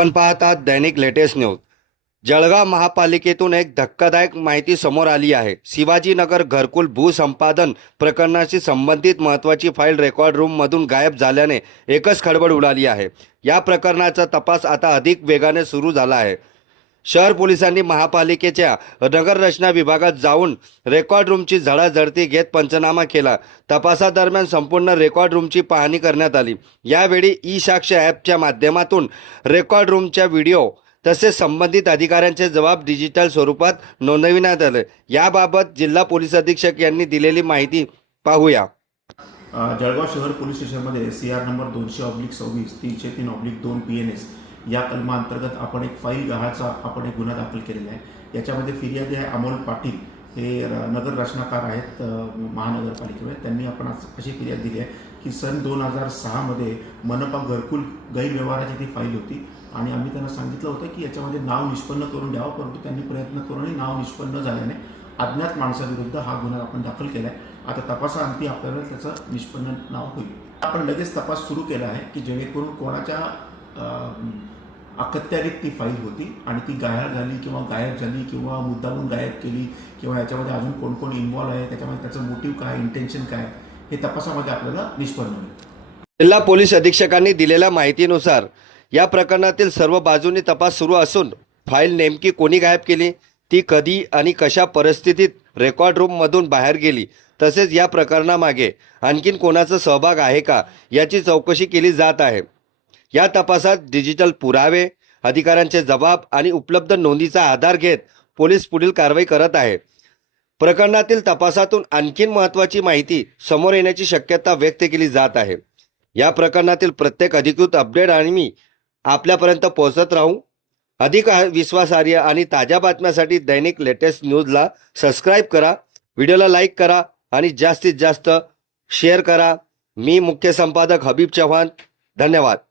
आपण पाहत आहात दैनिक लेटेस्ट न्यूज। जळगाव महापालिकेतून एक धक्कादायक माहिती समोर आली आहे। शिवाजीनगर घरकुल भूसंपादन प्रकरणाशी संबंधित महत्त्वाची फाईल रेकॉर्ड रूम मधून गायब झाल्याने एकच खळबळ उडाली आहे। या प्रकरणाचा तपास आता अधिक वेगाने सुरू झाला आहे। शहर पोलिसांनी महापालिकेच्या नगररचना विभागात जाऊन रेकॉर्ड रूमची झडाझडती घेत पंचनामा केला। तपासादरम्यान संपूर्ण रेकॉर्ड रूमची पाहणी करण्यात आली। यावेळी ई साक्ष ॲपच्या माध्यमातून रेकॉर्ड रूमच्या व्हिडिओ तसेच संबंधित अधिकाऱ्यांचे जबाब डिजिटल स्वरूपात नोंदविण्यात आले। याबाबत जिल्हा पोलीस अधीक्षक यांनी दिलेली माहिती पाहूया। जळगाव शहर पोलीस स्टेशनमध्ये CR नंबर 200/26 303/2 PNS या कलमाअंतर्गत आपण एक फाईल गहाळचा आपण एक गुन्हा दाखल केलेला आहे। याच्यामध्ये फिर्यादी आहे अमोल पाटील, हे नगर रचनाकार आहेत महानगरपालिकेवर। त्यांनी आपण अशी फिर्याद दिली आहे की सन 2006 मध्ये मनपा घरकुल गैरव्यवहाराची ती फाईल होती आणि आम्ही त्यांना सांगितलं होतं की याच्यामध्ये नाव निष्पन्न करून द्यावं, परंतु त्यांनी प्रयत्न करूनही नाव निष्पन्न झाल्याने अज्ञात माणसाविरुद्ध हा गुन्हा आपण दाखल केला आहे। आता तपासाअंती आपल्याला त्याचं निष्पन्न नाव होईल। आपण लगेच तपास सुरू केला आहे की जेणेकरून कोणाच्या अखत्यारीत ती फाईल होती आणि ती गायब झाली किंवा गायब झाली किंवा मुद्दामून गायब केली किंवा याच्यामध्ये अजून कोण कोण इन्व्हॉल्व आहे, त्याच्यामध्ये त्याचं मोटिव्ह काय, इंटेन्शन काय, हे तपासामध्ये आपल्याला निष्पन्न होईल। जिल्हा पोलीस अधीक्षकांनी दिलेल्या माहितीनुसार या प्रकरणातील सर्व बाजूंनी तपास सुरू असून फाईल नेमकी कोणी गायब केली, ती कधी आणि कशा परिस्थितीत रेकॉर्ड रूम मधून बाहेर गेली, तसेच या प्रकरणामागे आणखीन कोणाचा सहभाग आहे का याची चौकशी केली जात आहे। या तपासात डिजिटल पुरावे, अधिकाऱ्यांचे जबाब आणि उपलब्ध नोंदीचा आधार घेत पोलीस पुढील कारवाई करत आहे। प्रकरणातील तपासातून आणखीन महत्त्वाची माहिती समोर येण्याची शक्यता व्यक्त केली जात आहे। या प्रकरणातील प्रत्येक अधिकृत अपडेट आणि मी आपल्यापर्यंत पोहोचत राहू। अधिक विश्वासार्ह आणि ताज्या बातम्यांसाठी दैनिक लेटेस्ट न्यूजला सबस्क्राइब करा, व्हिडिओला लाईक करा आणि जास्तीत जास्त शेअर करा। मी मुख्य संपादक हबीब चव्हाण, धन्यवाद।